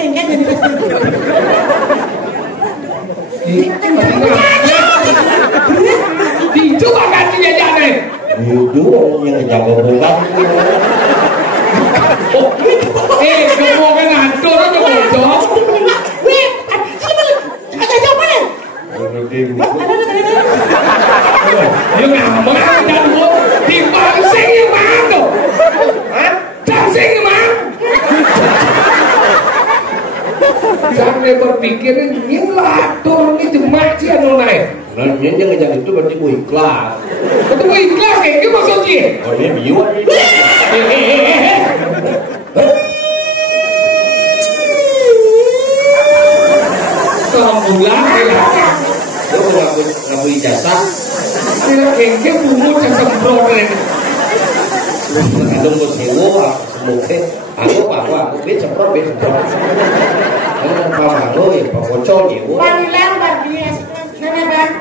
lengket jadi Itu akan dijajane. Itu yang jago bukan. Ngomongin atur aja bocor. Wih, ada jawabannya. Dia ngambek aja dulu. Dipangsing gimana? Hah? Pangsing gimana? Jangan berpikir ini latur ini demak sih anu naik. Nah, dia ngejak itu berarti gue ikhlas. Itu ikhlas kayak gitu maksudnya. Oh, dia biuan ini. Sembulan ya. Dia ngaku ijazah. Dia kayak bumbu semprot ini. Kadang gue sewa, semoga aku bisa semprot. Kalau ya Pak Bocor ya. Panggilan bias. Nana bang.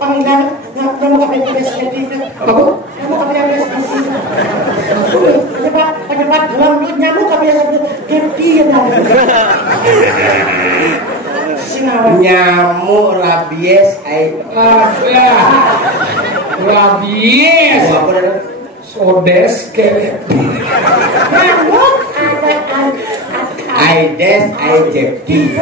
Panggilan kamu kapal seperti itu. Apa? Kamu kapal seperti itu. Penyebab dalam nyamuk kapal seperti itu. Nyamuk rabies Rabies. Sodes kayak. Nyamuk ada Aedes aegypti.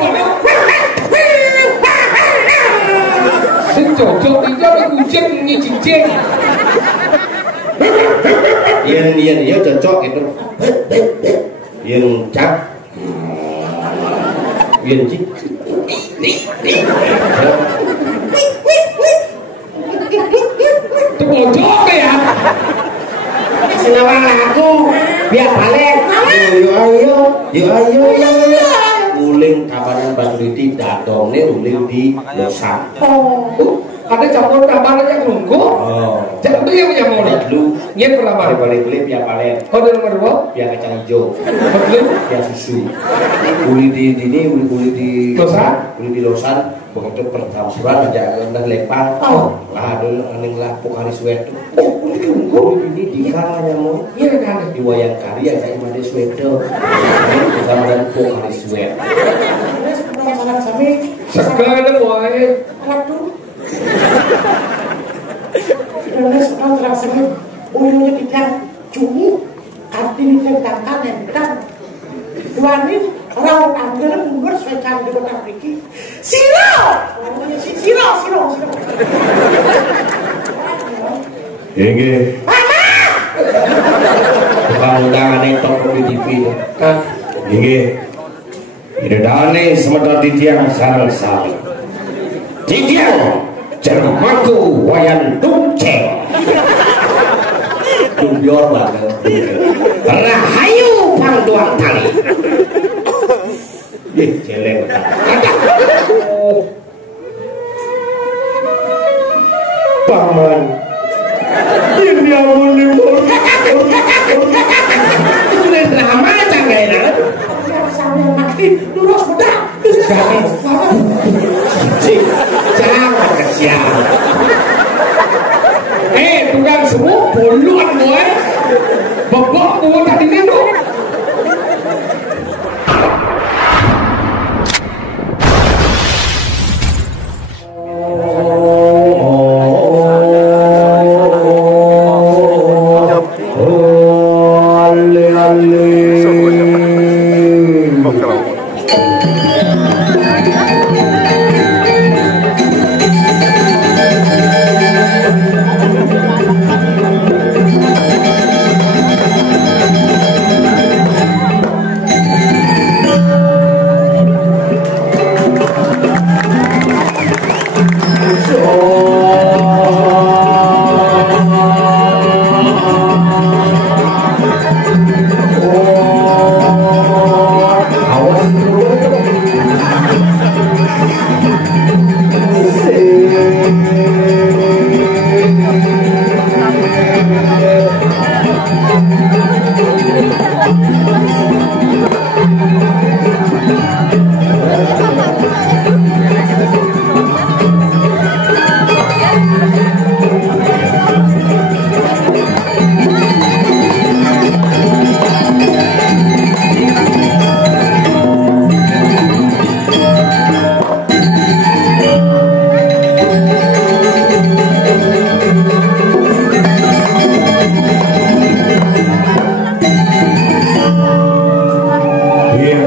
Cocok itu ada kucing ini cincin. Iya cocok itu. Yang cap. Yang cik. Itu bocok ya. Senawang aku biar balik. Ayo. Uling kabanan Badriti datongnya uling di Losan. Ada campur tambahan yang nunggu. Jangan tuh yang punya mau Dulu Nyen pertama. balik biar balik. Kode nomor 2 Biar kacang hijau. Betul. Biar susu. Uli di Losan. Uli di Losan. Begitu pertampuran aja udah lepang. Lah dulu aning lah pokari sweat. Ini di kalanya mau. Iya kan. Di wayang karya kayak made sweater. Sama dan pokari sweat. sangat sami. Segala wae. Aduh. Karena sekarang terasa ujungnya kita cumi artinya tentang yang kita duanin raut anggaran mundur sesuai di kota Afriki siro Ini tukang undangan itu di TV ini idane semedo titiang sarang sari titiang jermaku wayan dunceng dumbior banget rahayu pangduang tali jelek paman ini amun limur itu drama canggainan sambil mati lurus bedak jangan kesian tukang semua boluan gue bebok gue tadinya tuh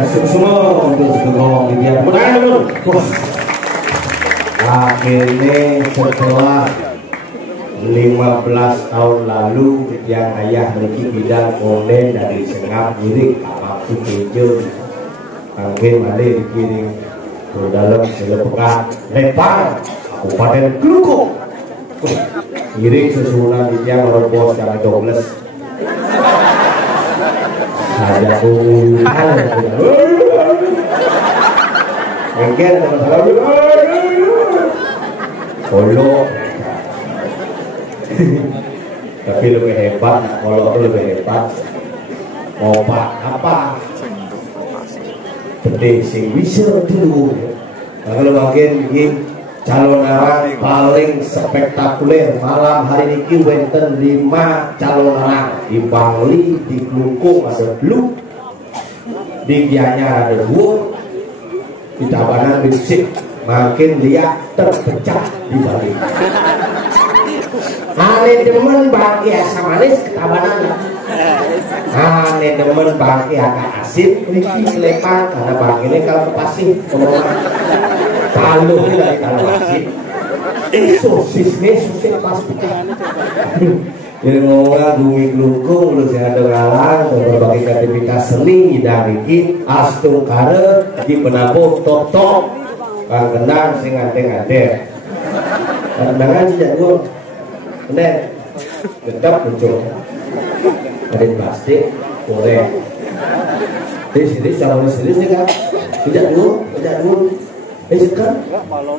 semua untuk ngomong di dia. Akhirnya setelah 15 tahun lalu yang ayah memiliki bidang online dari Sengap Giring kapal Kejo Angin Malik dikirim ke dalam Selepekah Lempang Kabupaten Kelungkung Giring sesudah dia meroboh secara Douglas saja mungkin ada masalah Polo tapi lebih hebat kalau itu lebih hebat obat apa penting sing bisa dulu kalau makin ini calon arang paling spektakuler malam hari ini wenten 5 calon arang di Bangli di Kelungkung ada Blue di Gianyar ada 2 di Tabanan Bisik makin lihat terpecah di Bali. Ane demen bagi asam manis ketabanan. Ane demen bagi agak asin, Riki Selepang karena bagi ini kalau pasif palu dari kalau asin. Sosisnya sosis pas pecah. Jadi ngomong bumi Kelungkung lu sehat dengaran berbagai aktivitas seni dari Riki Astung Kare di penabuh top Bang Kendang sing ngante-ngante. Kendangan sejak dulu. Kemudian tetap muncul. Ada plastik, goreng. Di sini secara serius nih kan. Sejak dulu. Sekarang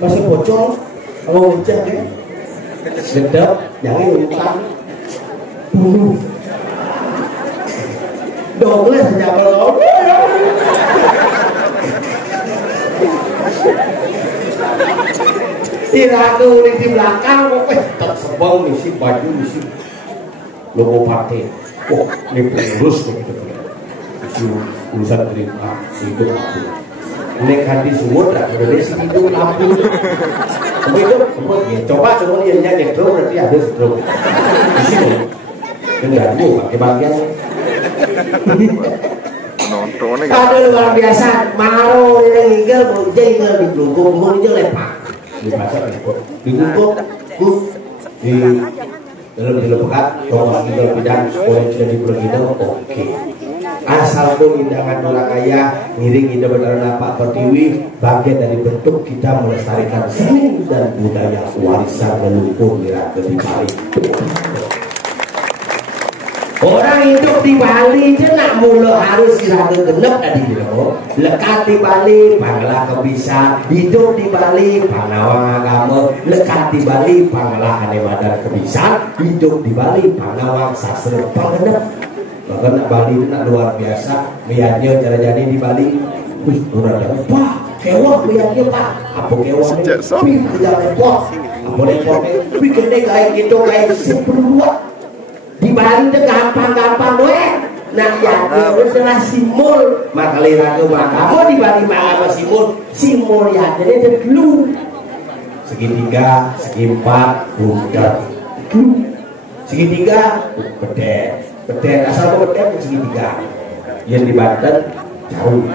masih bocor. Kalau hujan kan. Dedap, jangan utang. Bunuh. Dobles sejak kalau Tiradu di belakang pokoknya tetap sebel misi baju misi logo partai. Wah ini pengurus begitu misi urusan terima hidup aku ini hati semua tak boleh si hidup aku kamu itu coba dia nyanyi drum nanti ada drum di sini dengar bu pakai bagian ada luar biasa mau ini ngigel tinggal di Kelungkung mau ini lepak di pasar di Kelungkung di dalam Selepekah Thomas tinggal bidang sekolah sudah di Pulau Gino oke asal pun indangan orang kaya ngiring ide benar Pak Pertiwi bagian dari bentuk kita melestarikan seni dan budaya warisan leluhur di Bali. Orang hidup di Bali je nak mula harus siraga genep tadi dulu. Lekat di Bali panglah kebisa, hidup di Bali panawang agama, lekat di Bali panglah ane madar kebisa, hidup di Bali panawang sastra pangenep. Bahkan Bali itu nak luar biasa, lihatnya cara jadi di Bali. Wih, orang dah, wah, kewah lihatnya Pak. Apa kewah ni? Wih, tidak repot. Apa repot ni? Wih, kena kain gitu kain seperuat. Di Bali itu gampang-gampang doe. Nah ya, itu adalah simul. Maka liraga makamu di Bali maka simul. Simul ya, jadi itu glue. Segitiga, segiempat, budak. Segitiga, bedet. Bedet, asal bedet segitiga. Yang di Banten, jauh.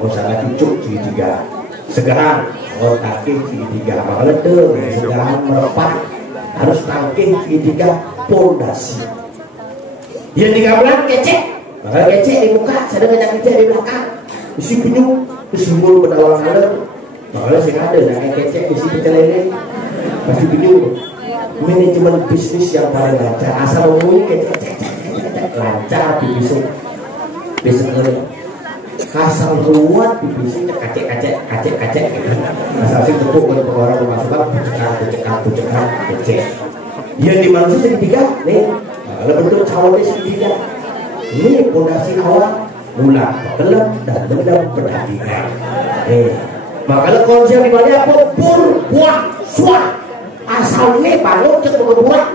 Oh sangat cucuk segitiga. Sekarang, oh kaki segitiga. Maka ledeng, sekarang merepat. Harus tangking segitiga pondasi. Yang di gamelan kecek, bakal kecek di muka, sedang ngajak kecek di belakang. Isi penyuk, simbol pedawang ada. Bakal sih ada, nah kecek isi pecelele, pasti penyuk. Manajemen bisnis yang paling lancar, asal ngomong kecek lancar di besok besok asal ruwet di bisnis kacek. Asal sih tepuk oleh orang memasukkan bucekan kecek. Yang dimaksud segitiga nih, kalau bentuk cawan segitiga ini pondasi awal mula gelap dan benda perhatikan. Makanya konsep di Bali apa pur buah suat asal ini balok cukup buah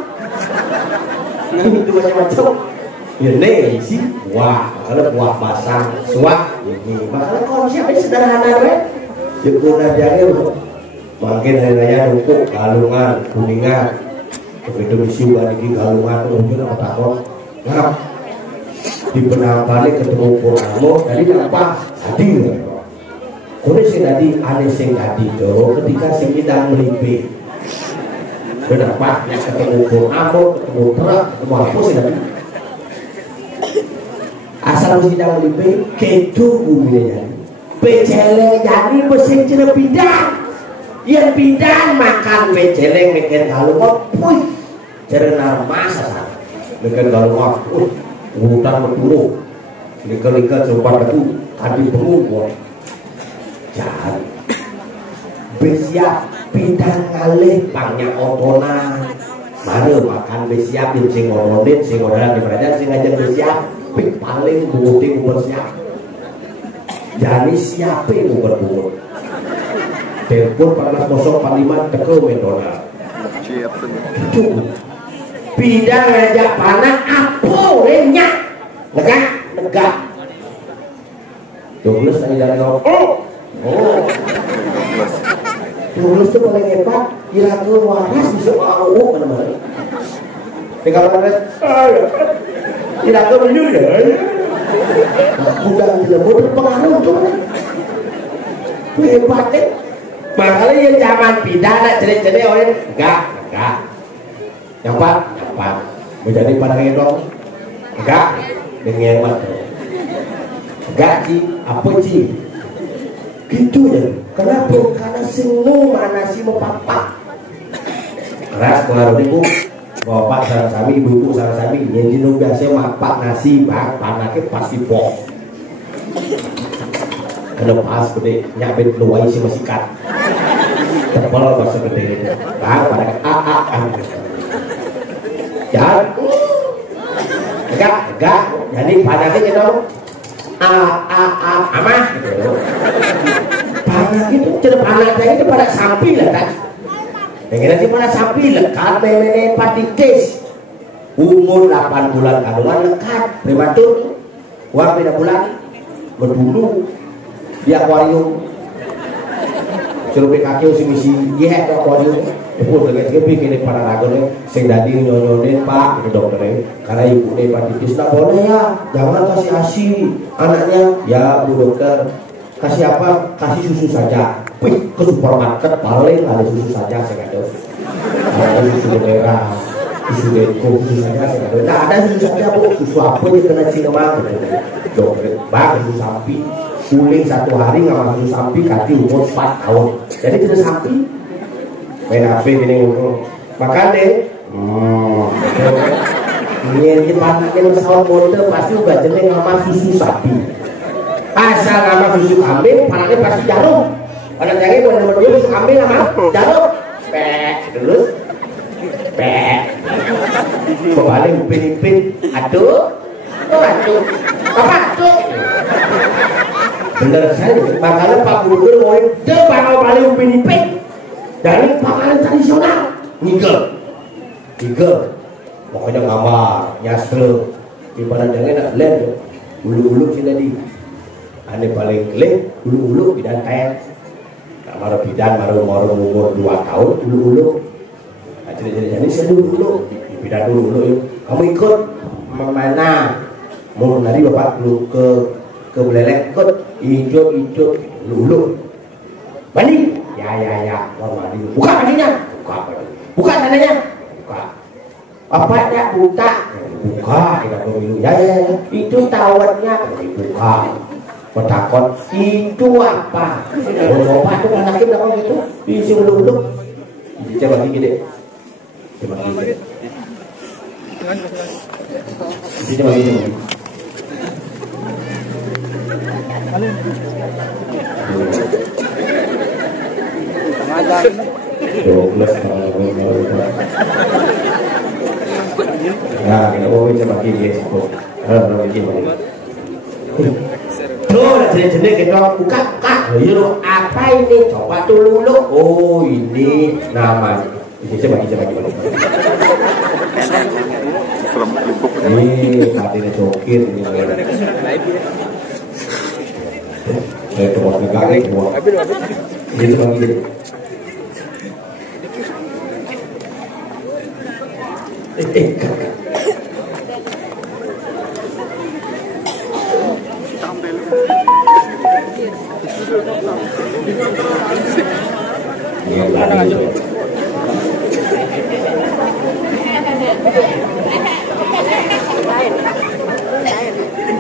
itu macam-macam. Ini isi buah, kalau buah basah suat ini. Makanya konsep ini sederhana deh. Jepun aja makin hari raya rumput Galungan Kuningan begitu misi bagi Galungan mungkin apa takut ngarap di penambale ketemu Purnomo tadi nampak hadir. Kowe sing dadi ane sing dadi do ketika sing kita melipe. Kenapa ketemu Purnomo, ketemu truk, ketemu apa sih dadi? Asal mesti kita melipe kedu bumine. Peceleng jadi mesin cina pindah. Yang pindah makan peceleng mikir kalau puy cerena masa mikir kalau urutan berturu mikir-mikir sempat itu tadi pengumpul jahat besiap pindah ngalih banyak otona mana makan besiap yang sing ngoronin sing ngoronan di badan sing ngajak besiap paling buting bersiap jadi siapa yang berbungut telepon 14.045 tekel McDonald itu bidang ngajak panah apa renyak negak Douglas tadi dari Douglas itu paling hebat kira ke waras bisa mau mana-mana tinggal waras kira ke menyur ya udah berpengaruh tuh hebat deh. Makanya yang zaman pindah nak jenis-jenis orang enggak nyapat menjadi pada ngedong enggak dengan enggak Ci apa Ci gitu ya kenapa karena semua mana sih mau papa keras pengaruh ibu bapak sarang sami ibu sarang sami yang dinu biasa mapak nasi bang panaknya pasti pok kena pas gede nyapin keluar isi masikat tebal bahasa gede bang pada jangan enggak jadi panaknya gitu amah panak itu cerep anaknya itu pada sapi lah kan dengan si pada sapi lekat memene patitis umur 8 bulan kandungan lekat prematur uang beda bulan berdulu di akuarium suruh kaki si misi iya ke akuarium itu dengan bikin para ragon sing dadi nyonyonin pak ke dokternya karena ibu hepatitis tak boleh ya jangan kasih asi anaknya ya bu dokter kasih apa kasih susu saja wih ke supermarket paling ada susu saja saya kata ada susu merah susu deko susu saja saya kata nah ada susu saja bu susu apa yang kena cinema dokter bang susu sapi kuling 1 hari nggak susu sapi kati umur 4 tahun jadi tidak sapi main HP ini ngomong makan deh ini panaknya pesawat motor pasti udah jeneng sama susu sapi asal sama susu kambing panaknya pasti jarum anak yang bener-bener susu kambing sama jarum terus kembali upin-upin aduh apa aduh bener saya makanya Pak Gubernur mau depan balik upin-upin dari pakanan tradisional ngigel pokoknya ngambar nyasel di pada jangan lem ulu-ulu sih tadi ane paling lem ulu-ulu bidan teh tak maru bidan maru umur 2 tahun ulu-ulu jadi saya dulu bidan dulu kamu ikut mana mau nari bapak lu ke belelek ikut hijau ulu-ulu bani ya mandi buka maninya buka sananya buka apa ya buka tidak pemilu ya itu tawatnya buka petakon itu apa bapak itu anaknya berapa gitu isi ulu-ulu coba gini deh coba gini nah kita mau coba gini tuh jenis-jenis kita buka apa ini coba dulu oh ini nama coba ini tadi cokir ini saya coba negara ini coba gini Iya lagi.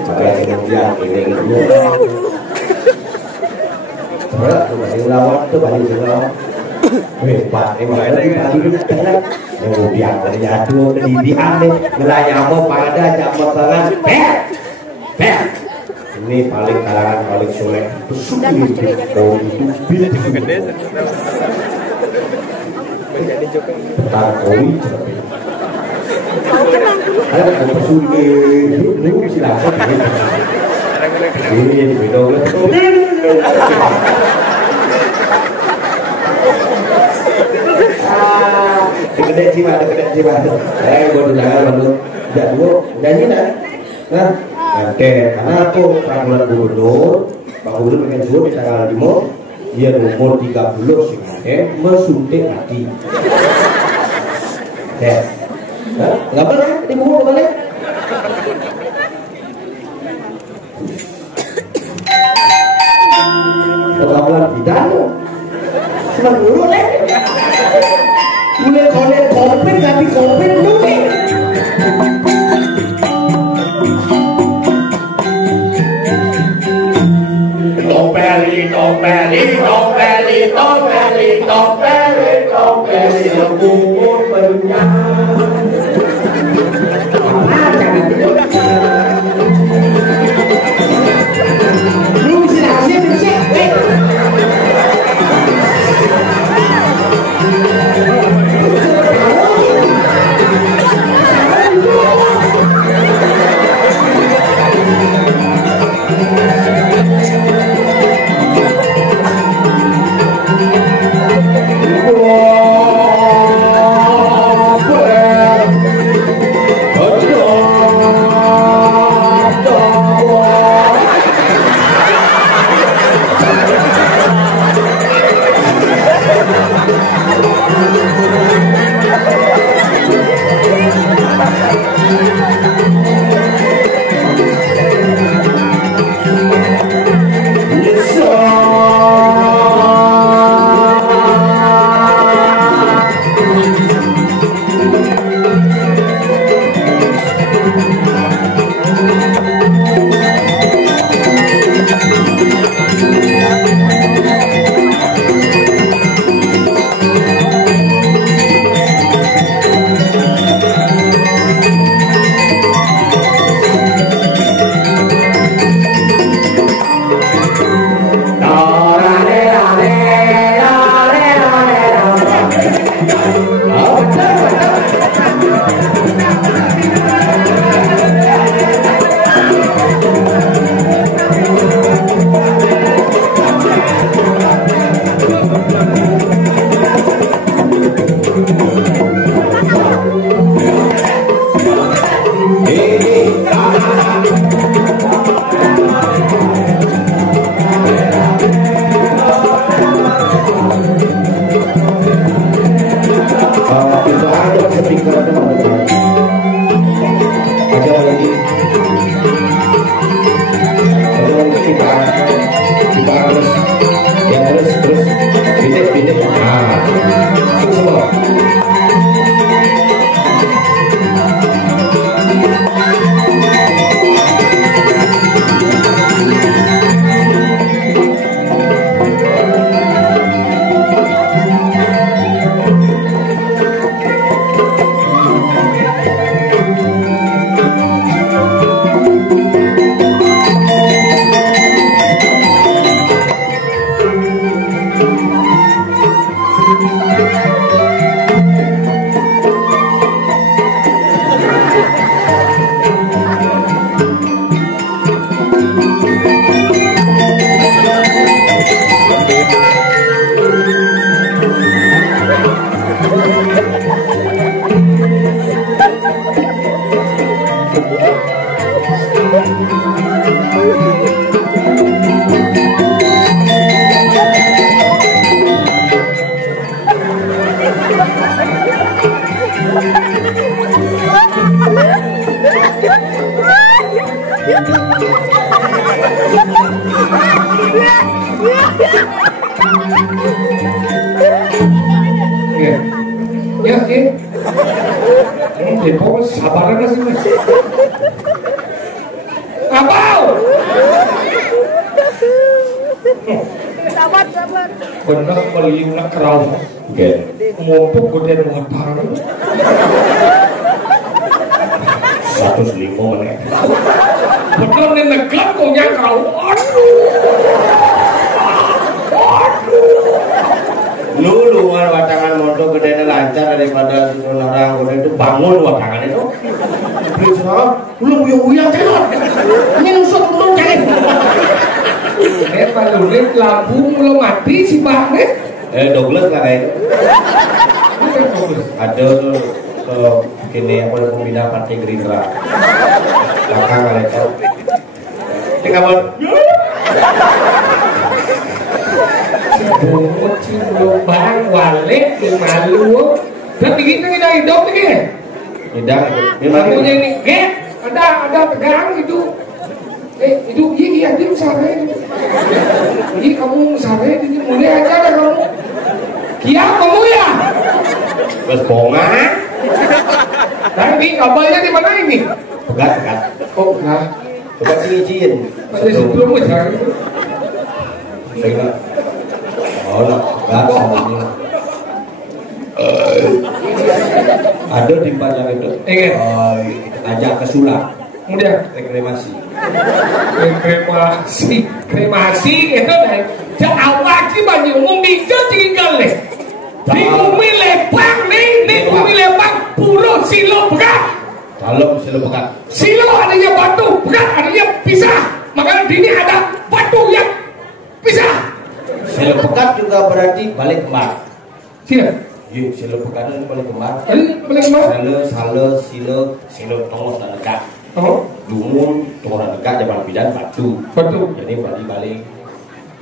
Pakai kemudian ini dulu. Berat tuh balik lawan tuh balik lawan. Hebat emang lagi balik kan. Kemudian terjatuh di aneh ngelayamo pada jam tangan. Ini paling kalangan paling soleh. Oh itu Tankowi ada pesugi lu silakan ini video gede jiwa gua jangan lu jadul nyanyi nah oke karena aku perangkat gubernur Pak Gubernur pengen suruh tanggal 5 dia umur 30 sih mesuntik mati nggak boleh di buku boleh perlawanan pidana senang dulu deh mulai komplit tapi komplit dulu nih tompeli umur bernyata belum silahkan Depok sabaran sih mas. Abau. Sabar. Bener paling nak kerau. Gen. Mumpuk gede watang. 105 menit. Bener nih negat kau nyangkau. Lu watangan motor gedenya lancar daripada orang udah itu bangun watangan itu. Please lu uyang celot. Ini nusuk lu jangan. Palulit lambung belum mati si Bang nih. Douglas lah kayak itu. Ada ke kini apa pembina Partai Gerindra. Belakang mereka. Tinggal Bungut si lubang walik di malu. Dan begitu kita hidup begini. hidang. Lampunya ini, ada tegang itu. Itu iya dia sare. Ini kamu sare ini mulai aja dah kamu. Kia kamu ya? Terus bonga. Tapi kabarnya di mana ini? Pegat. Oh, nah. Coba cincin. Masih sebelum aja. Saya oh lah, pegat semuanya. Ada di panjang itu. Ajak ke sulap. Kemudian kremasi itu deh. Awak ki banyak memikir tinggal deh. Di bumi lepang nih bumi lepang pulau silo berat. Kalau silo berat. Silo adanya batu, berat adanya pisah. Maka di ini ada batu yang pisah. Silo berat juga berarti balik kemar. Siapa? Iya, silo berat itu balik kemar. Balik kemar? Silo tongos dan dekat. Oh, Dumun, tongos dan dekat zaman bidan batu. batu. Jadi balik.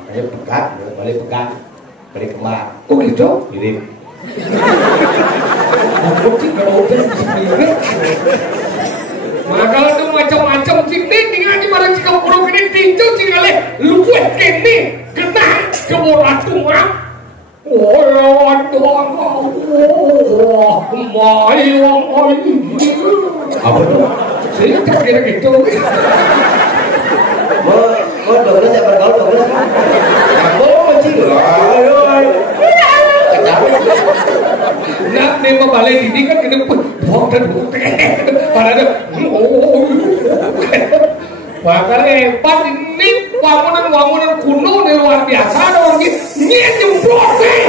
Makanya pekat, balik kemar. Oh gitu? Mirip. Maka itu macam-macam sini dengan di mana jika burung ini tinju jika luwet kini kena keboratu mah. Apa tuh? Saya tak kira gitu. Douglas ya bergaul Douglas. Kamu kecil lah. Nak nih balik ini kan kena buang dan padahal bahkan hebat ini bangunan kuno nih luar biasa ada orang ini nyemprot nih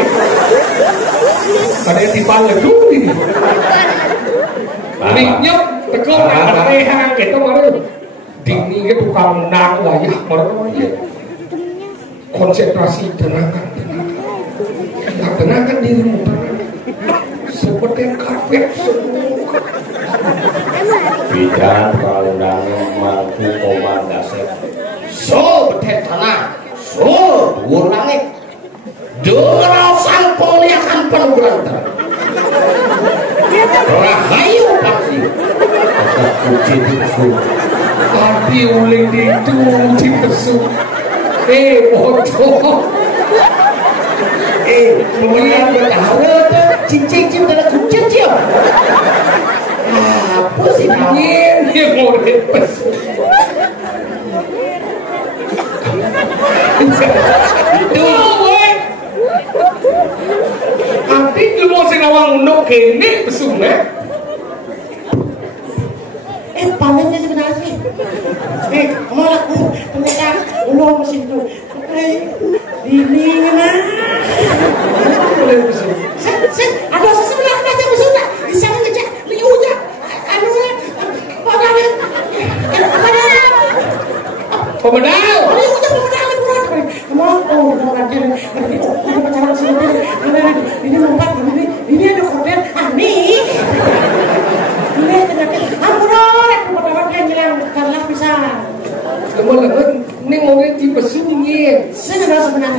ada yang dibalik dulu ini minyak tekuk nak bertehang gitu baru dini ke tukang nang wayah baru konsentrasi tenangkan dirimu seperti karpet semua Bidan perundangan mampu komandasep. So betet tanah, so dhuwur langit. Derasan penglihakan penugranta. Rahayu pasti. Tetap uji pesu. tapi uling itu uji pesu bocor Kemudian bertaruh cincin dalam kucing. Apa sih kamu? ini mau pesu itu tapi lu mau sinawang undok kene pesu Panennya sebenarnya. Kamu laku pendekat ulung mesin itu. Ini mana? Ada sebelah aja maksudnya. Di sana ngejak liunya. Anunya padahal pemedal liunya pemedal kurang. Kamu nanti pacaran sini. Ini lompat ini ada korden aneh. Ini ternyata ampunan pemedal yang hilang karena bisa. Kamu lakukan ini mau di pesu nih Sebenarnya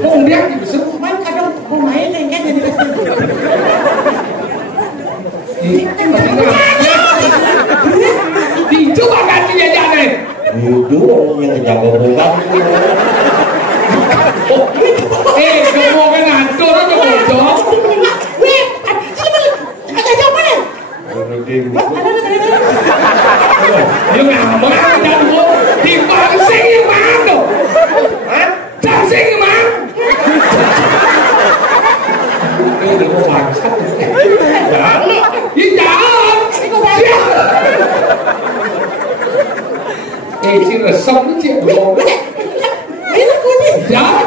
mau dia di pesu man kadang mau main kan jadi dicoba ganti jajannya Yudu yang kejaga bunga. kamu kan ngatur aja bocor ada jawabannya Ini sing Mang. Ini mau bangsat. Jangan. Jangan. Chị là sống cái chuyện đồ đấy. Dạ.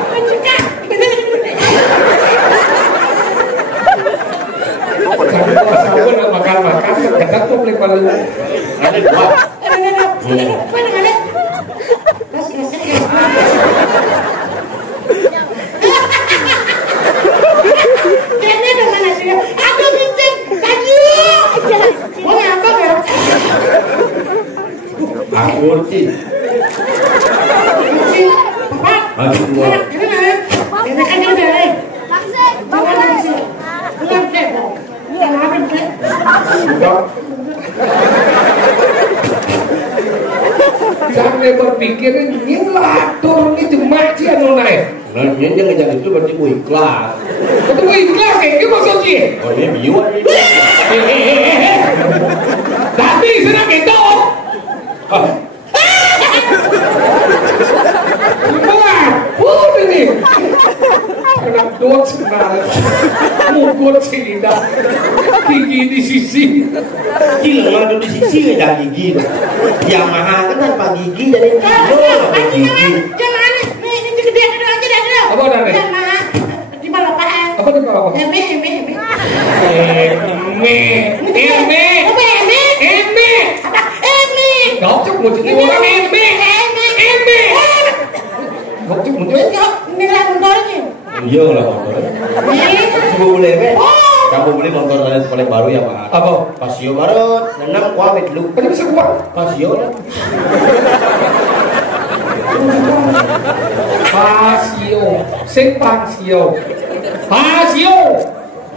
Jangan kau sabar nak makan kadang kau boleh palu. Ada dua. Aku sih. Aku dua. Jangan berpikir ini latur ini cuma sih anu naik. Nah, ini jangan itu berarti ikhlas. Itu ikhlas kayak gitu maksudnya. Oh ini biu. Tapi senang itu. Udah nih. Kena dot sebenarnya. Mukul tidak. Gigi di sisi. Gigi nggak ada di sisi ada gigi. Yang mahal kan tanpa gigi jadi gigi. Jangan nih, ini gede aja dah. Apa dah nih? Di bawah apaan? Apa di bawah? Eme. Góc chúc một chữ yêu em. Góc chúc một chữ. Ini lah motor ni. Iya lah motor. Coba boleh kan? Kamu beli motor paling baru ya Pak? Apa? Pasio baru, 6 kuat lu. Kan bisa kuat. Pasio lah. Pasio.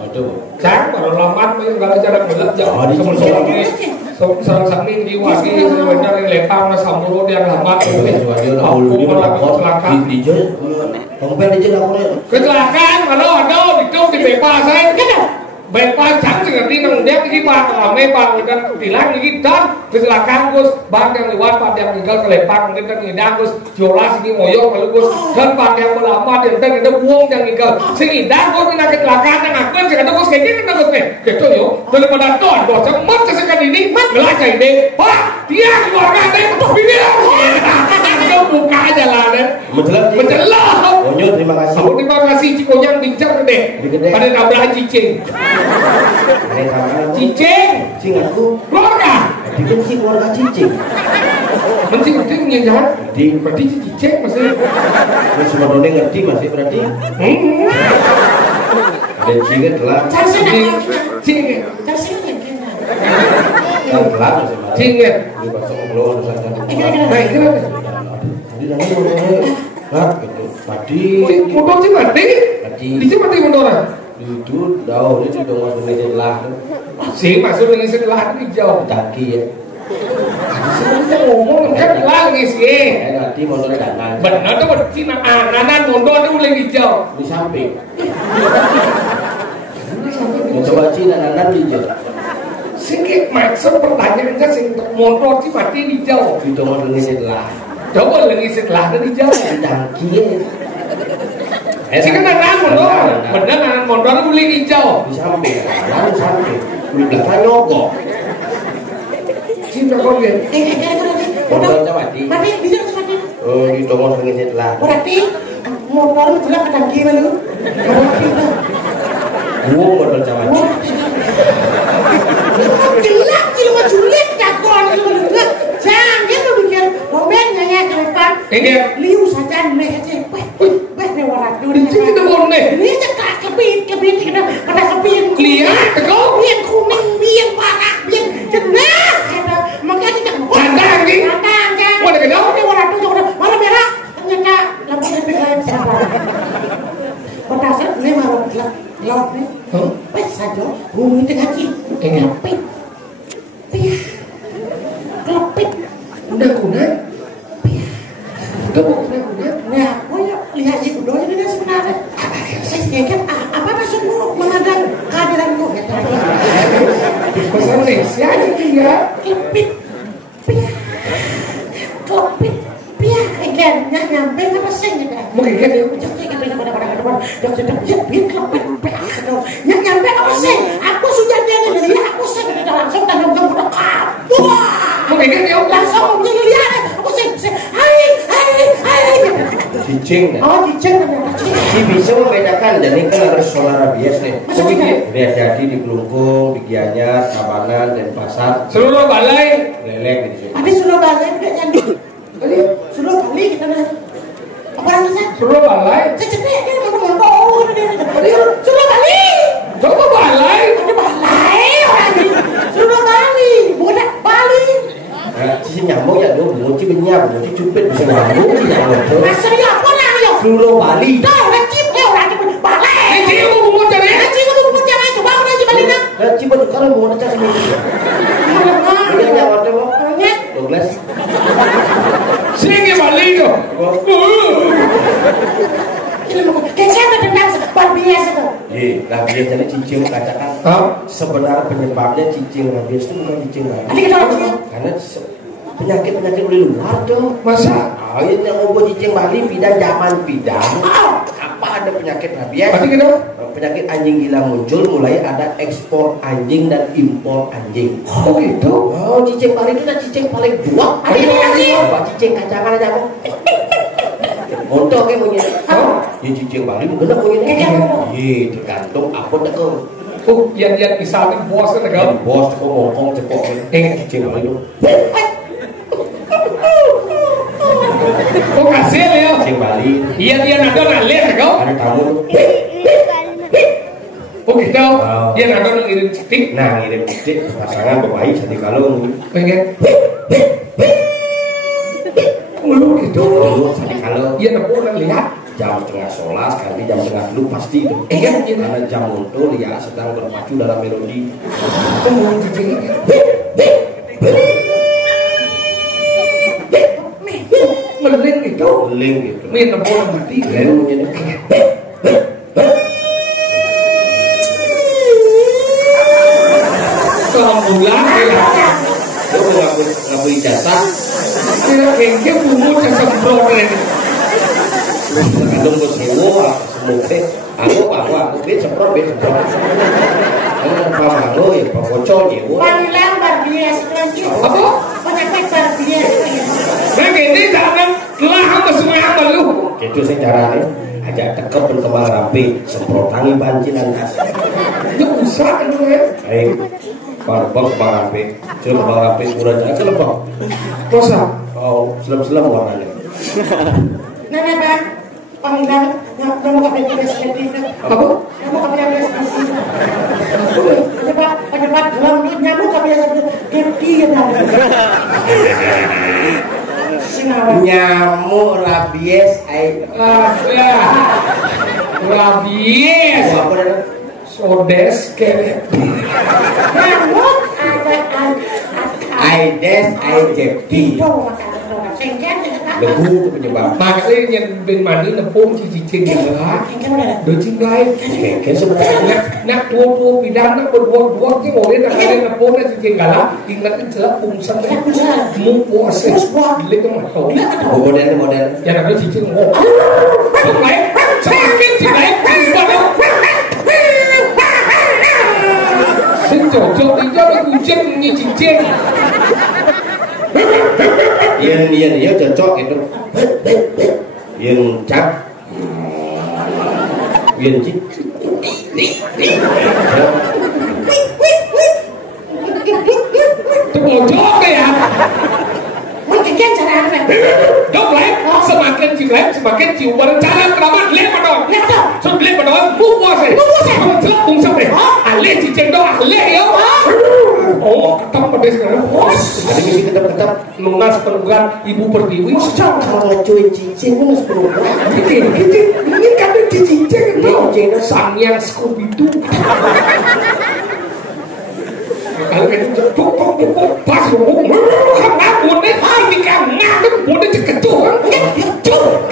Aduh. Sáng mà nó làm ăn mới gọi cho nó lấp dọn đi xong sáng mình đi qua cái mình ra đây lẻ tao nó xong nó đang làm ăn Aku mau kecelakaan di jalan. Kamu di jalan kecelakaan mà nó ở đâu thì câu thì bể ba say bể ba trắng thì đi nằm đép cái ba làm mê ba người ta thì lái cái đó kecelakaan bos bang yang lewat pada yang tinggal ke Lepang kita ngidang bos jolas ini moyong lalu bos dan pada yang berlama dan kita ada buang yang tinggal sini dah bos ini kecelakaan yang akan sekarang bos kayak gini bos gitu yo daripada don bos cemat sesekali ini ngelacai deh pak dia keluarga deh ini kau buka aja lah deh menjelang Onyo terima kasih terima kasih Cikonyang bincang gede pada nabrak cicing cicing aku keluarga dibenci keluarga cicing benci cicingnya jangan berarti cicing masih semua doni ngerti masih berarti dan cicing telah cicing telah cicing di pasang keluar saja baik kira jadi nanti gitu tadi motor sih mati di sini mati motornya itu jauh itu sudah masuk meja lah sih masuk dengan setelah itu jauh kaki ya kita ngomong kan lagi sih nanti motornya kanan benar tuh berarti kanan motor itu boleh hijau di samping coba Cina kanan hijau sedikit maksud pertanyaannya sih motor sih mati hijau itu motornya setelah coba lagi setelah itu hijau kaki sih kan kanan motor benar kanan motor itu boleh hijau di samping di belakang nyogok cinta kau lihat motornya mati Bisa mati. oh di tongos dengan setelah Berarti motor itu lah kadang kiri lu. motornya mati Jelek sih lu julek takon lu. Jangan lu bikin mobilnya ya ke depan. Ini liu saja nih aja. Weh warat dulu. Ini kita boleh. Ini cekak kebit kita kena kebit. Lihat kau biar kuning biar warna biar jenah. Makanya tidak Candang nih. Candang. Mana kenal? Ini warna tuh warna merah. Ternyata lampu lebih kayak siapa? Petasan ini marah laut nih. Wes saja bumi tengah cik. Kelepit. Piah. Kelepit. Udah kuna. Piah. Udah kuna. Nah, lihat sih kudonya ini sebenarnya. Saya kan apa maksudmu mengadang kehadiranku? Bahasa Indonesia aja ya. Kelepit. Piah. Kelepit. Piah. Ikan nyampe apa sih? Mungkin kayak gitu. Nyampe aku sih, aku sudah jadi aku sih langsung tanggung jawab dekat. Wah, Mungkin dia langsung lihat aku sih, hai. Cicing. Oh, cicing. Si bisa membedakan dan ini kan harus solar rabies nih. Maksudnya? Lihat jadi di Kelungkung, di Gianyar, Tabanan, Denpasar, seluruh balai. Leleng di sini. Tadi sudah balik udah nyandi. Tadi sudah balik kita dah. Apa namanya? Seluruh balai. Cecepet dia ngomong sudah balik. Coba balai. Ada balai orang ini. Sudah balik. Bukan balik. Nah, si nyambung ya dulu, bunci benyap, bunci cupit bisa nyambung sih nyambung tuh. Masa dia apa lah yo? Seluruh Bali. Dah orang cip ya orang cip balik. Ini dia mau bumbu cari. Cip aku mau jangan coba aku nanti balik nak. Nah, cibat kalau mau necak sini. Ini nyawar tuh, Banyak. 12. Sini balai tu. Kecil ada tentang biasa tu. Rabies jadi cicing katakan. Sebenarnya penyebabnya cicing rabies itu bukan cicing rabies. Ada kita orang Karena penyakit dari luar tuh. Masa? Ini yang obat cicing Bali pindah zaman pindah. Apa ada penyakit rabies? Berarti kita Penyakit anjing gila muncul mulai ada ekspor anjing dan impor anjing. oh gitu. Oh, cicing Bali itu cicing paling buah. Ada yang anjing. Apa cicing kacangan aja kok. Untuk kayak punya. Ya cicing Bali bener punya. Iya, tergantung apa tekong. Oh, yang bisa nih bos kan Jadi kau. bos kok ngomong cepok cicing Bali itu. Kau kasih ya. Cicing Bali Iya dia nado nalir kau. ada tamu. Oh gitu. Dia nado ngirim cetik. Nah, ngirim titik pasangan berbaik satu kalung. Pengen. Oh gitu. Satu kalung. Iya nabo orang lihat. Jam setengah 11 ganti jam setengah dulu pasti itu. Iya. Karena jam untuk dia sedang berpacu dalam melodi. Oh cetik. Meleng gitu. Beling gitu. Main nabo orang mati kan. Lalu menjadi Kelambulan ya. lu ngaku ijazah. Kira kengke bumbu yang semprot ini. Kadang gue sewa semuanya. Aku bet semprot. Kamu apa lu ya pak bocor nyewa. Panggilan barbies lagi. Apa? Penyakit barbies. Nah gini jangan lah apa semua apa lu. Itu sih caranya. Ajak tekep pun kembang rapi, semprotangi bancilan kas. Itu usah itu ya. Baik, kembang rapi, sudah kembang rapi kurang jangan kelebang. Kosa. Oh, selam warnanya. Nana bang, panggilan kamu kapal seperti itu. Apa? Kamu kapal seperti itu. Penyebab dalam nyamuk kapal seperti itu. Nyamuk rabies Ya. Rabies. apa namanya? Sodes kayak. Nyamuk Aedes aegypti. Debu penyebab. Makanya yang bên mandi nepung cicing lah. Đôi chim gai. Mungkin sebenarnya Nak tua pidan nak berdua cái ngồi nak ada nepung nak cicing galah. Ingat kan celak pungsan. Mu puasa. Lihat tu mah tahu. model. Yang ada cicing oh. Baik. Semakin cicing. Xin cocok dia kucing ni cicing. Iya cocok itu. Yang cap. Yang cik. Itu bocok ya. Mungkin cara apa? Dok lep, semakin cium berencana keramat lep padon. Sudah lep padon, buat sih. Kalau celak bungsa deh. Alih cicing dong, alih ya. Oh, ketemu pedes kan. Ada misi ketap-ketap. Mengas penugaran ibu pertiwi. Kalau ngecuin cicing itu masih perlu. Gitu. Ini kan cicing itu. Sang yang Scooby Doo. Kalau itu pukul pas ngomong, buat deh. Ini kan buat deh ketuan.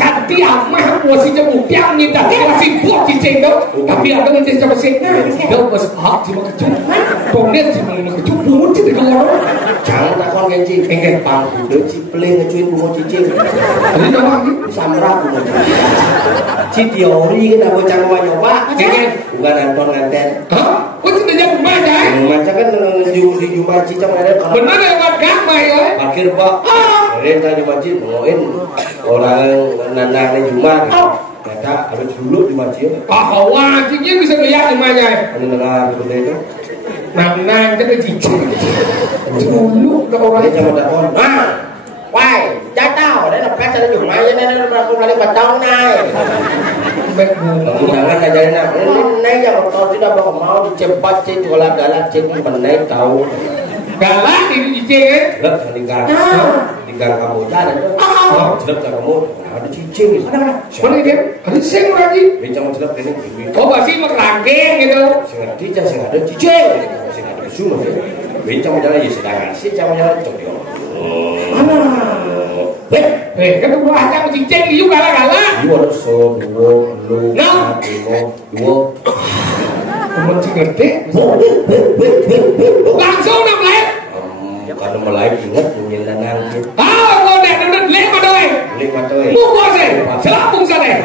Kan nanti amah masih jemput yang minta masih buat cicing dong tapi ada yang cicing masih dong pas cuma kecup pokoknya cuma kecup bungut cicing kalau jangan takon kencing pengen pangku deh cipling ngecuin bungut cicing ini nama lagi samra bungut cicing teori kan aku coba nyoba bukan Anton nganten hah? Kok tidak jadi mana? Macam kan di Jumat cicing ada benar lewat gambar ya parkir pak mereka di masjid bawain orang nandang di Jumat kata ada dulu di masjid wajibnya bisa lihat di mana ini negara benda itu nang jadi cicing dulu orang ini cuma takon why jatuh đấy là các cha dùng máy cho nên nó không lấy bật tông này undangan ajarin nak ini yang kau tidak mau cepat cek kalau galak cek benar tahu galak ini cicing gelap tinggal kamu jalan gelap kamu ada cicing mana dia ada cicing lagi bincang gelap ini pasti merangking gitu sengaja dia sengaja cicing sengaja semua bincang jalan ya sedang sih jangan jalan cokyo kan dua aja cicing itu galak-galak dua so dua lu dua mencing gede langsung 6 lek kalau mulai ingat punya lanang mau dek udah lek mà tôi mua qua gì chở bung ra này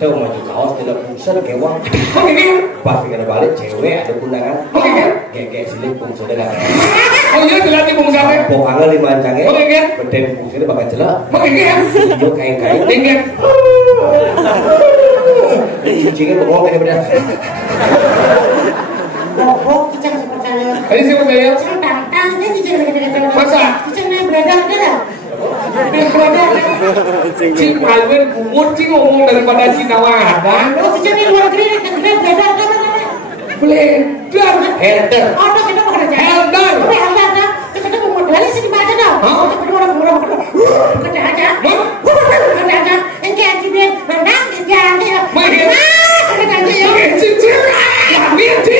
tôi mà chỉ có thì là cũng rất kéo quá không cái và phải là balik cewek ada undangan kayak sini pun sudah ada oh iya jelas di bung sampai pokoknya 5 cangnya oke kan beden pun sini bakal jelas oke kan yo kain-kain dengan cicingnya bengong kayak benar Bobok cicing sepertinya. tadi siapa saya Tantangnya cicing gitu-gitu. masa Cicingnya beredar ada. Beredar. si Alvin bumut sih ngomong daripada Cina ada Oh cicing di luar negeri beredar apa namanya? beledar Helder Oh itu kita bukan aja. Helder Tapi Helder dah. Kita mau modalnya sih di mana dah? Tapi orang bukan aja. Bukan aja. Yang kayak gini renang jadi. Makin Bukan aja ya. makin cicing lihat sih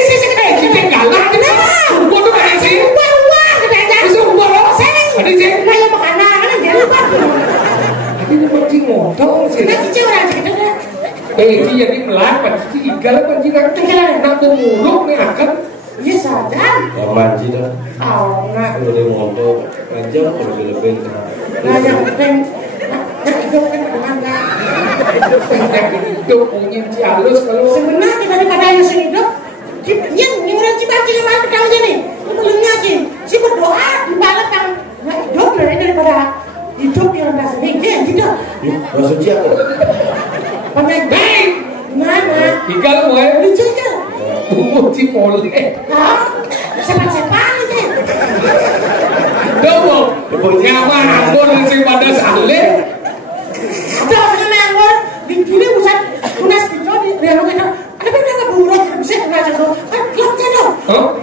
cicing galak bumut tuh kayak sih bisa buat apa sih ada sih Nah yang makanan kan dia lupa. ini mancing ngotong sih Nah cicing orang gitu dah. ini jadi melawan si igal panciran nak muluk nih akan Iya saja. manji dah Oh nah. kalau dia montok panjang kalau dia lebih Nah yang penting nak itu kan kemana? itu punya si halus kalau Sebenarnya daripada yang sini hidup, yang orang Cibaci yang mana tahu jadi, itu belumnya sih. Si berdoa di malam yang hidup daripada hidup yang dah sering gitu. maksudnya apa Pandai baik, mana? igal mau Lucu kan? bumut si pole Hah? Sepan itu. dobo nyawa anggur si pada sale Ada orang yang anggur di kiri pusat tunas itu di dalam itu. Ada benda buruk bisa tunas itu. Kan lekatnya dong.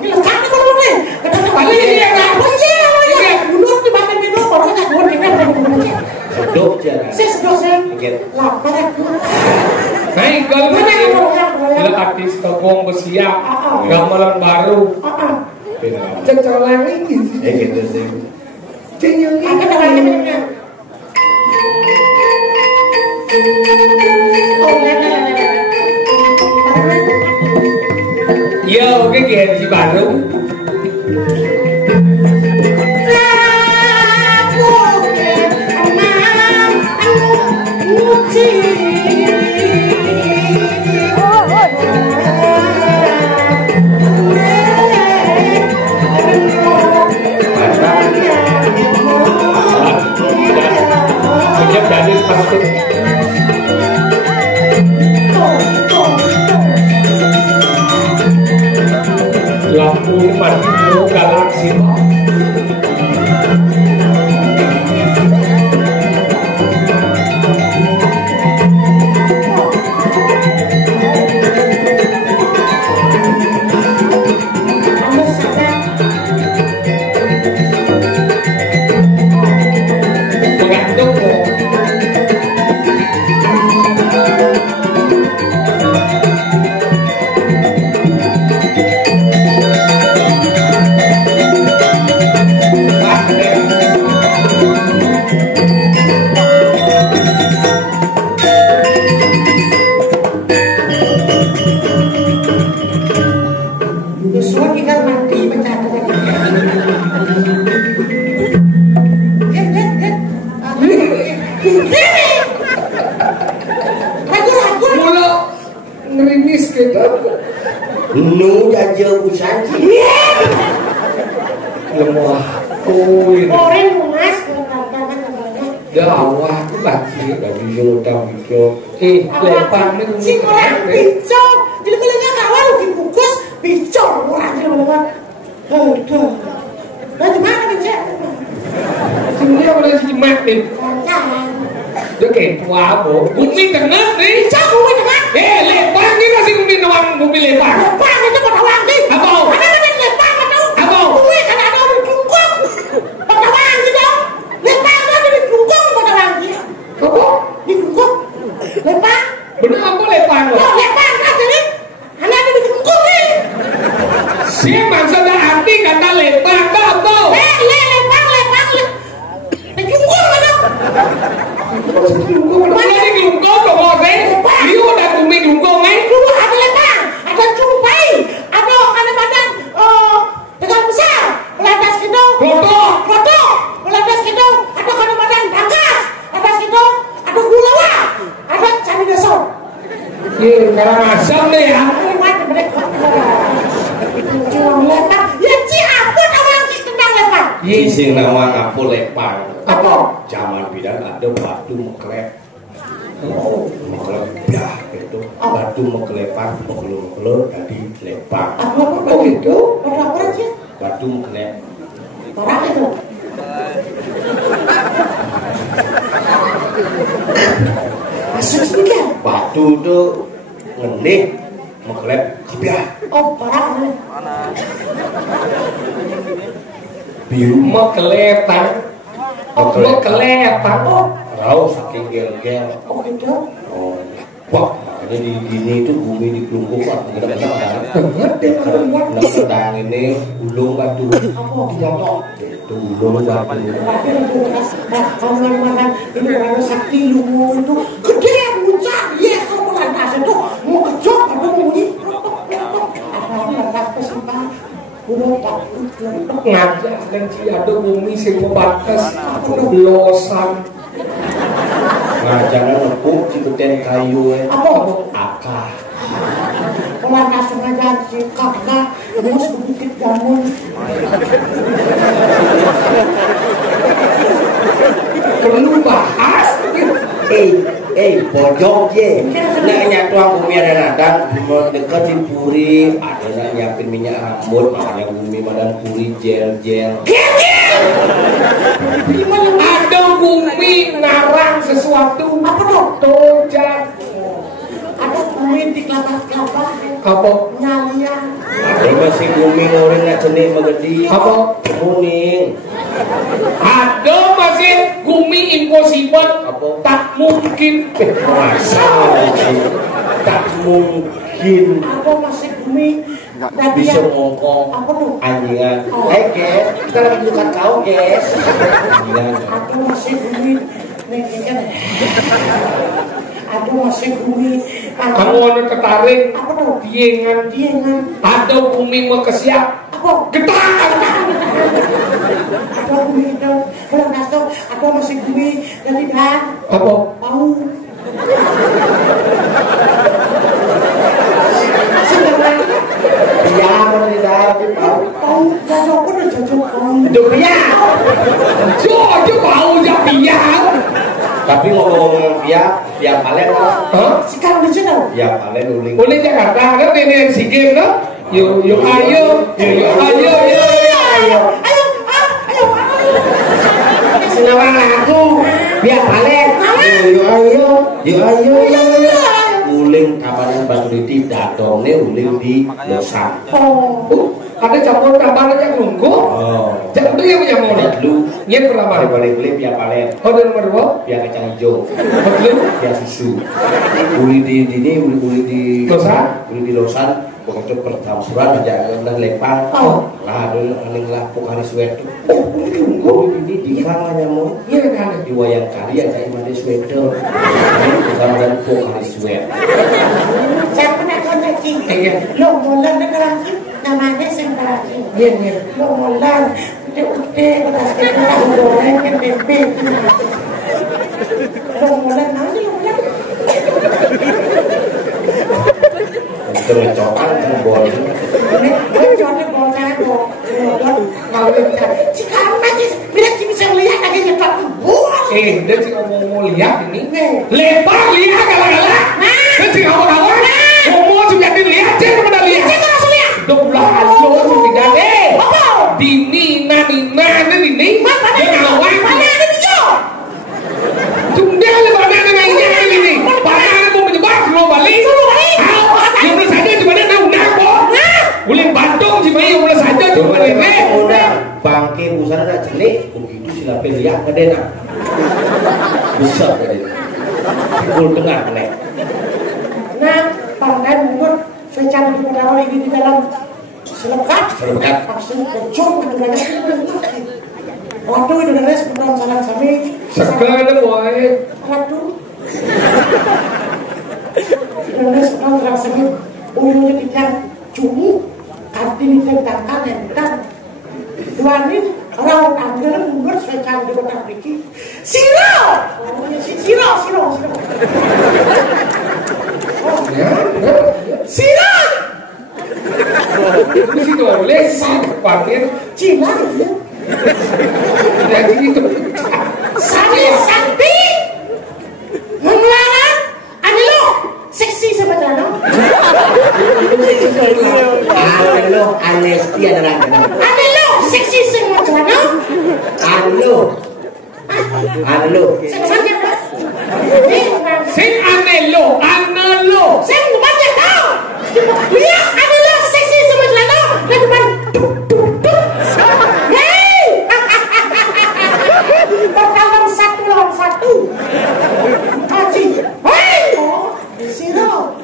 Lekatnya kalau boleh. Kata balik dia apa sih namanya? Bulur di bagian minum orang tak boleh kita boleh. sedok jalan Saya sedang saya lapar aku. nah igal gila artis tepung bersiap gamelan baru cecoleng ini gitu sih cengeng Apa namanya? Oh, yo cái gì chị baru Sejak dari pasti lampu mati galaksi mengandung gitu. Nu jajal usanji. Lemah. Kuin. Orang mas tantangan namanya. Ya Allah, aku lagi dari Yodam itu. Lepang ini si orang bicok. Jadi kalau nggak kawan lu dibungkus bicok orang jadi mana? Aduh. Dari mana bicok? Sebenarnya boleh simak nih. Jangan. Dia kayak tua bu. Bumi tengah nih. Bicok bumi tengah. Lepang ini masih bumi nawang bumi lepang. Lepang itu kok nawang sih? Apa? Ada namanya lepang atau? Apa? Bumi kan ada di Jungkong. Nawang sih dong. Lepang ada di Jungkong nawang sih. Apa? Di Jungkong. Lepang. Bener apa lepang lo? Oh lepang kan jadi. Ada di Jungkong nih. Si maksudnya arti kata lepang apa? Lepang. Di Jungkong mana? Mana di Glungkong dong lo sih? Dia udah bumi Glungkong nih. Dulu ada lepang, ada cumpai, ada badan tegal besar, lantas gitu, kloto, lantas gitu, ada badan tangkas, lantas gitu, ada gulawa, ada candi deso. Iya, karena asam nih ya. Lewat mereka. Jual lepang, ya Ciampur orang tentang lepang. Sing nawang apa lepang. Apa? Zaman bidan ada batu meklep. Meklep ya itu. Batu meklepan mekelur jadi lepang. Apa gitu? Apa sih? Batu meklep. Orang itu. Masuk sini kan? Batu itu ngenih meklep kebiah. Oh, orang Biru Mekelepan. Mekelepan. Rau saking gel-gel. Oh gitu. Oh, wah, makanya di sini itu bumi di Kelungkung kan benar-benar kan. Nah, sedang ini ulung batu. Apa? Itu ulung batu. Tapi itu kalau makan ini orang sakti lungu itu gede muncak. Iya, kalau lantas itu mau kejok atau mau bunyi. Apalagi lantas pesimpan. Udah tak Ngajak dan ciado bumi sing batas losan. Nah, jangan nepuk si keten kayu apa? Akah. Kalau langsung aja si kakak harus sedikit jamun. Perlu bahas. Pojok ye. Nak nyatuang bumi ada nadang dekat di puri. Ada nak nyiapin minyak rambut, makanya bumi badan puri gel-gel. Ada bumi ngarang sesuatu. Apa dong? Tojak. Ada bumi di kelapa-kelapa. Apa? Nyalian. Ada masih bumi ngoreng nak jenis megedi. Apa? Kuning. Ada masih bumi impossible. Apa? Tak mungkin. Masa tak mungkin Apa masih bumi? bisa ngongkong Apa tuh? anjingan. Guys, kita lagi tunjukkan kau guys. Anjingan. Ada masih bumi. Nih kan. Ada masih bumi. Kamu ada tertarik? Apa tuh? Diengan. Ada bumi mau kesiap. Apa? Getar. Ada bumi itu. Kalau masuk, ada masih bumi. Jadi dan. Apa? Bau. Sebenarnya. Iya, tidak Bau. Jajak pun udah jajak bau. Dunia. Jojo bau japian. Tapi ngomong dia paling Hah? Sekarang di sini. ya paling uling. Boleh Jakarta kan ini si game no? Yuk ayo. Senawang aku biar paling. Yuk ayo. Uling kapan batu di datone uling di Losan. Oh. Ada campur tambah aja nunggu. Oh. Jangan tuh yang punya mau nih. Lu Yang pertama. boleh beli biar paling. Oh dan nomor dua. Biar kacang hijau. Betul. Biar susu. Uli di ini uli di Losan. Uli di Losan. Pokoknya percampuran aja dan lepang. Oh. Lah dulu aning lah pokari sweater. Oh ini di hanya mau. Iya kan. Di wayang kari ada imade sweater. Ini bukan dan pokari sweater. Saya pernah koneksi. Lo mulai dengan namanya sembarang. Iya. Lo mulai udah beras ketan goreng ke tempe. Lo mulai nanti lo mulai. Terus dia sih ngomong lihat ini lebar lihat galak-galak dia sih ngomong cuma dilihat aja kepada lihat doblah alo tidak deh dini nina ini dia ngawang Tunda lebar nana ini padahal mau menyebar lo balik yang boleh saja cuma dia undang kok boleh bantung cuma yang boleh saja cuma dia undang bangke busana nak jenik begitu sila pilihan kadena besar kadena pukul tengah nek nah pandai membuat secara dipedal ini di dalam selekat langsung kocok dengan waduh itu dari sebelum salam kami sekarang wae waduh dari sebelum salam kami ujungnya tidak cumi kartini tentangkan yang dan Duanin orang tanggal mundur secara di kota Riki Siro si boleh sih pakai Cina jadi itu sakti memelarang ada lo seksi sebetulnya alo anesti adalah ada lo seksi sebetulnya alo sing anelo sing banyak tau lihat ada lo seksi sebetulnya dan depan hei bertambah satu lawan satu haji hei Siro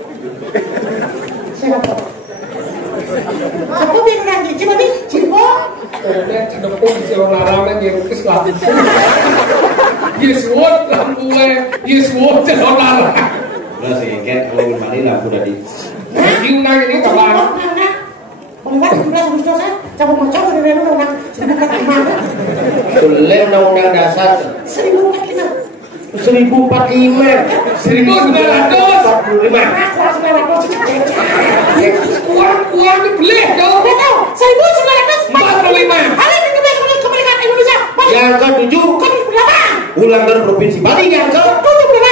aku biar lagi coba nih Cibo udah cenderung di jalan larang dan dia rukis lah Yeswot lampu Yeswot jalan larang udah sih kan kalau mandi lampu udah di diundang ini kapan Pembuat sebelah Agustus cabut macam dari undang-undang 1945 Boleh undang-undang dasar 1945 uang itu boleh dong 1945 hari ini kemerdekaan Indonesia yang ke-7 ulang tahun Provinsi Bali yang ke-76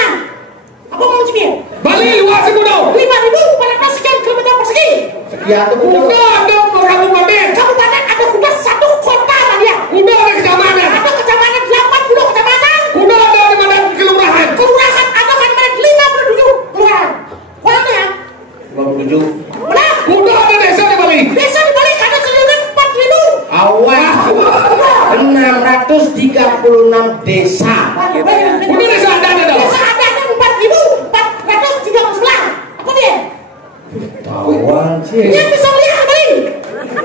apa mau cemil Bali luas sebudo 5.400 sekian kilometer persegi sekian tuh udah ada kabupaten ada kuda satu kota dia udah ada kecamatan 80 kecamatan udah ada 5 kelurahan ada kan 57 kelurahan mana ya 57 benar udah ada desa di Bali ada seluruh 4.000 awas 636 desa udah desa ada dong desa ada 4.439 apa dia tawan sih yang bisa melihat Bali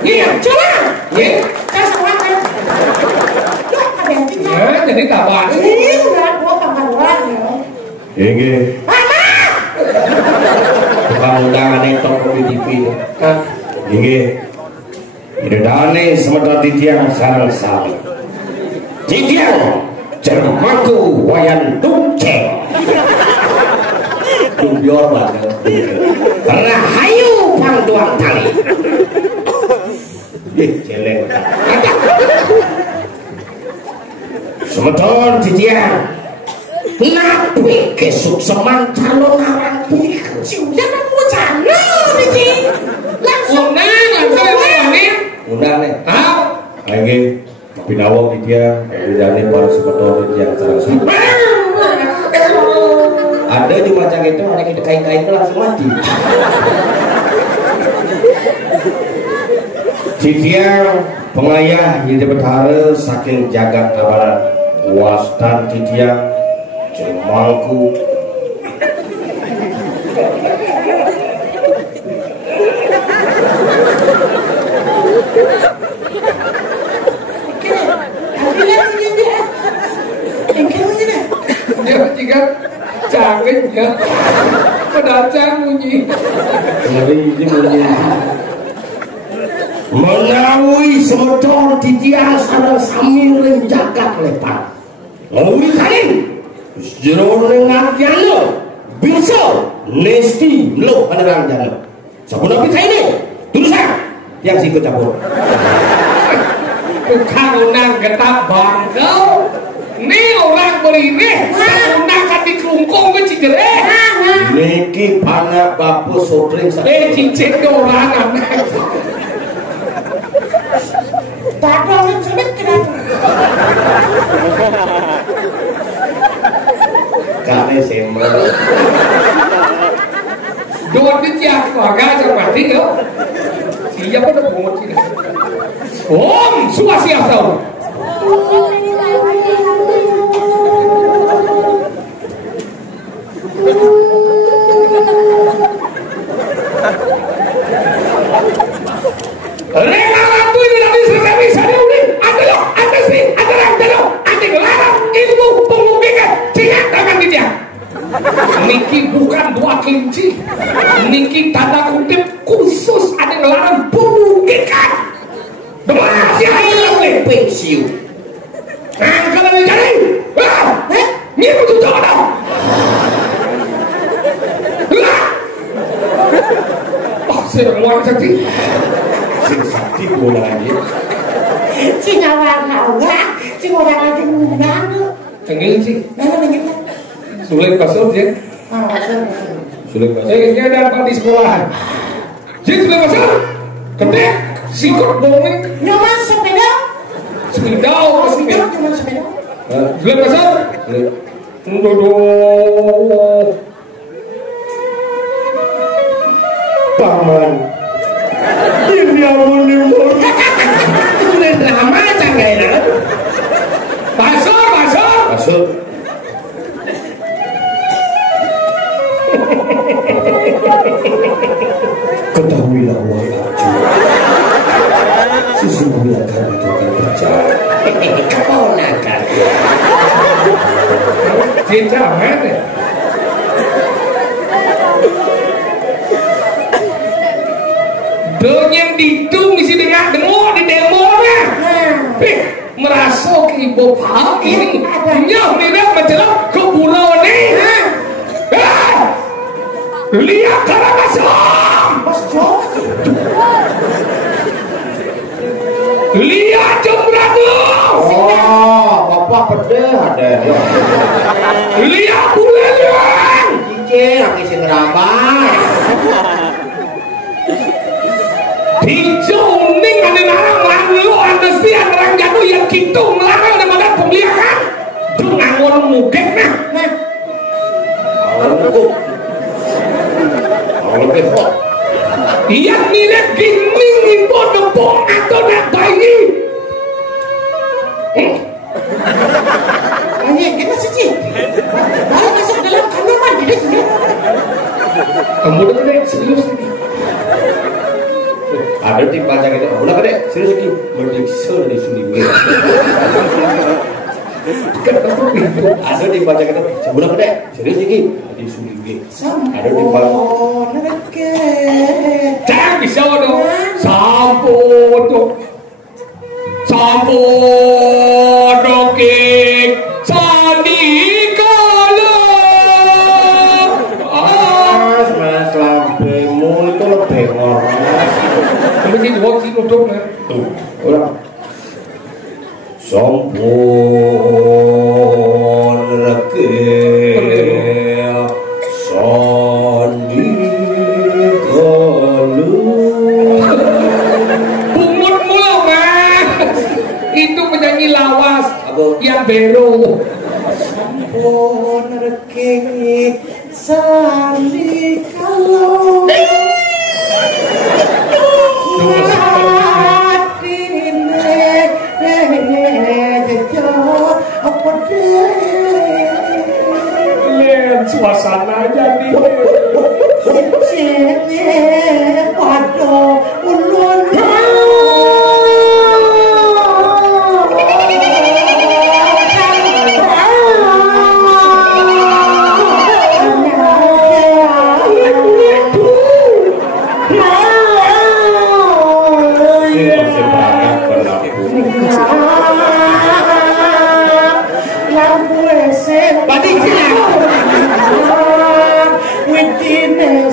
iya coba iya saya seorang kan ya ada yang tinggal jadi kapan ini udah gua pangkalan ya ini mama tukang undangan yang toko di TV ini dane sementara titiang sarang sami titiang jermaku wayan dunceng dumbior banget rahayu pangduang tali jelek semeton titiang napi kesukseman calon arang punika jangan mau cana nih langsung undang nih ah lagi pinawang dia dari para semeton yang sarang sami ada di macam itu ada kita kain-kain langsung mati Titiang pengayah yang bertara saking jagat kabaran wastan titiang cemangku dia juga canggih ya pedacang bunyi ini bunyi menawi semeton titiang sareng sami renjakat lepat menawi kalian jero dengan jano bisa nesti lo panerang jano sabun api kaini tulisan yang si kecampur tukang undang getah bangkau Ini orang berine, gunakan di kelungkung ke Cijere. Niki anak bapu sotring Cicit orang anak. Padahal sulit kenapa? kane sembel. Dua dia keluarga terpati yo. Siapa udah pungut sini? Om, Swastiastu. Rela ratu ini nanti sekali saya udah ada lo, ada sih, ada lo, ada larang ilmu pembimbingan tidak dengan dia. Niki bukan dua kelinci, Niki tanda kutip khusus ada larang pembimbingan. Demam dia hilang pensiun. Nah kalau jadi, ini betul tak? Saya orang sakti. Sing sakti bola aja. Sing orang sing orang lagi ngundang. Tengil sih. Mana begitu? Sulit pasal je. Sulit pasal. Ini ada apa di sekolahan? Jadi sulit pasal. Kedek sikut boleh. Nyoba sepeda. Sepeda pasti kan. Nyoba sepeda. Sulit pasal. Sulit. Paman. Ini amun nimur. Sulit drama canggih kan? Pasal. Masuk. Ketahuilah wahai Arjuna, sesungguhnya kami itu akan berjalan. Keponakan. Cinta mana? Donyeng ditung isi dengar di demo na. Merasuk ibu paham ini. Nyam tidak menjelang ke pulau ni. Lihat cara masuk. Lihat jembrat lu. Oh, bapak pedeh ada. Lihat bulan yang. Cice, lagi sing ngerambah. Hijau ning ada narang lu andesti orang jatuh yang gitu melarang ada badan pembelian. Tuh ngangon mugek nah. Lebih kok. Yang nilai giming ibu depong atau nak bayi. Ini kita sih. Kalau masuk dalam kandungan jadi sini. Kamu udah gede serius nih. Ada tim baca gitu. Udah gede serius lagi. Berdiksa di sini gue. Ada tim baca gitu. Udah gede serius lagi di sini gue. Ada tim baca. Jangan bisa dong. Sampo dokik sandi kalau. Mas lambemu itu lebih ngorok. Kamu sih dua sih nutup nih. Ulang. Sampun regel sandi kalu. Bungut mulu mas. Itu penyanyi lawas. Apa? Yang bero. Sampun regel sandi kalau. Lihat suasana jadi. Waduh, ulun. Within the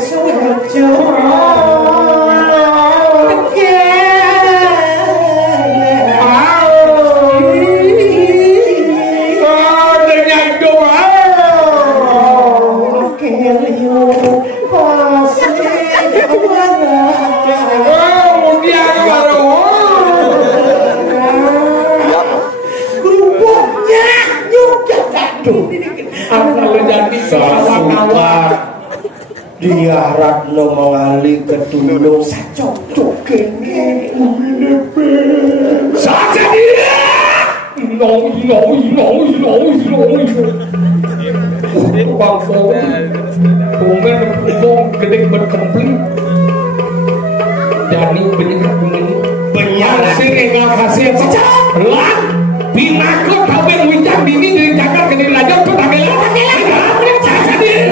Ratno mengali ke tulung Sacocok kene Saja dia. No. Bang Komen gede berkempling. Dani benyar sering kasih saja. Lan binakut tapi wincang dini dari Jakarta ke Lajang tuh tak gelap. Saja dia.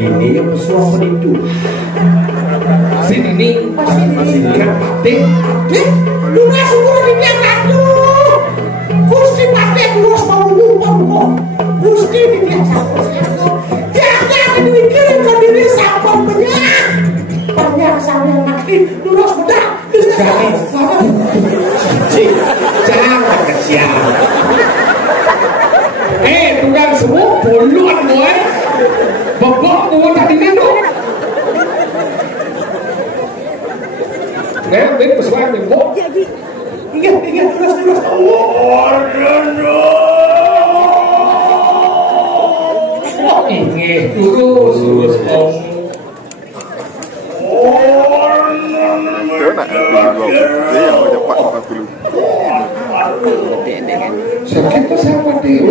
ini yang pesuah itu Sini masih pati. Lunas syukur dinya kadu Gusti pati luas mau lupa Gusti dinya satu jangan dikirim ke diri sampun banyak sampai makin lunas muda Jangan kesian. Tukang semua puluhan gue bobok gue tadi dulu ngambil pesuai bobok iya terus ini terus sakit tuh siapa dia?